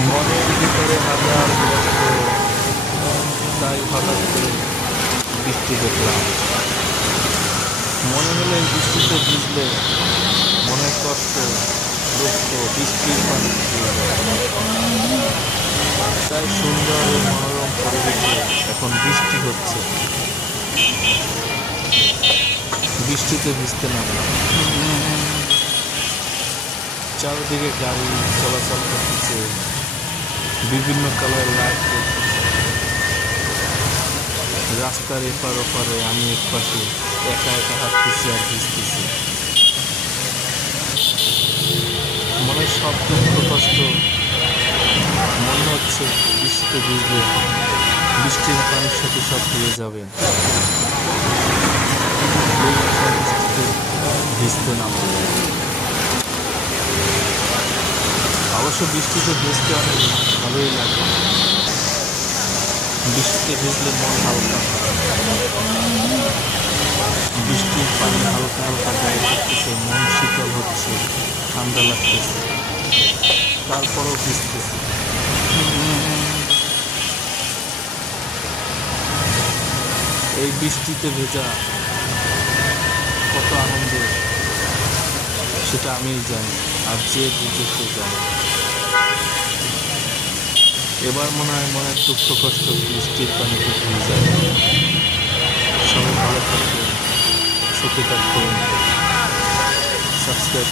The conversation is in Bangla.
মনের ভিতরে হাজার কষ্ট, তাই হঠাৎ করে বৃষ্টি দেখলাম। মনে হলো এই বৃষ্টিতে ভিজলে মনের কষ্ট, দুঃখ বৃষ্টির পানি শুকিয়ে যায়। তাই সুন্দর ও মনোরম পরিবেশে এখন বৃষ্টি হচ্ছে, বৃষ্টিতে ভিজতে নামলাম। চারদিকে গাড়ি চলাচল করতেছে, বিভিন্ন কালার লাইট জ্বলতেছে। রাস্তার এপার ওপারে আমি এক পাশে একা একা হাঁটতেছি আর ভিজতেছি। মনের সব দুঃখ কষ্ট মনে হচ্ছে বৃষ্টিতে ভিজলে বৃষ্টির পানির সাথে সব ধুয়ে যাবে। এই আশা বৃষ্টিতে ভিজতে নামবে। অবশ্য বৃষ্টিতে ভিজতে অনেক ভালোই লাগে। বৃষ্টিতে ভিজলে মন হালকা হয়। বৃষ্টির পানি হালকা হালকা গায়ে পড়তেছে, মন শীতল হচ্ছে, ঠান্ডা লাগতেছে, তারপরও ভিজতেছে। এই বৃষ্টিতে ভেজা কত আনন্দের সেটা আমিই জানি, আর যে বুঝে সে জানে। এবার মনে হয় মনের দুঃখ কষ্ট বৃষ্টির পানিতে ধুয়ে যাবে। সবাই ভালো থাকবেন, সুখে থাকবেন, সাবস্ক্রাইব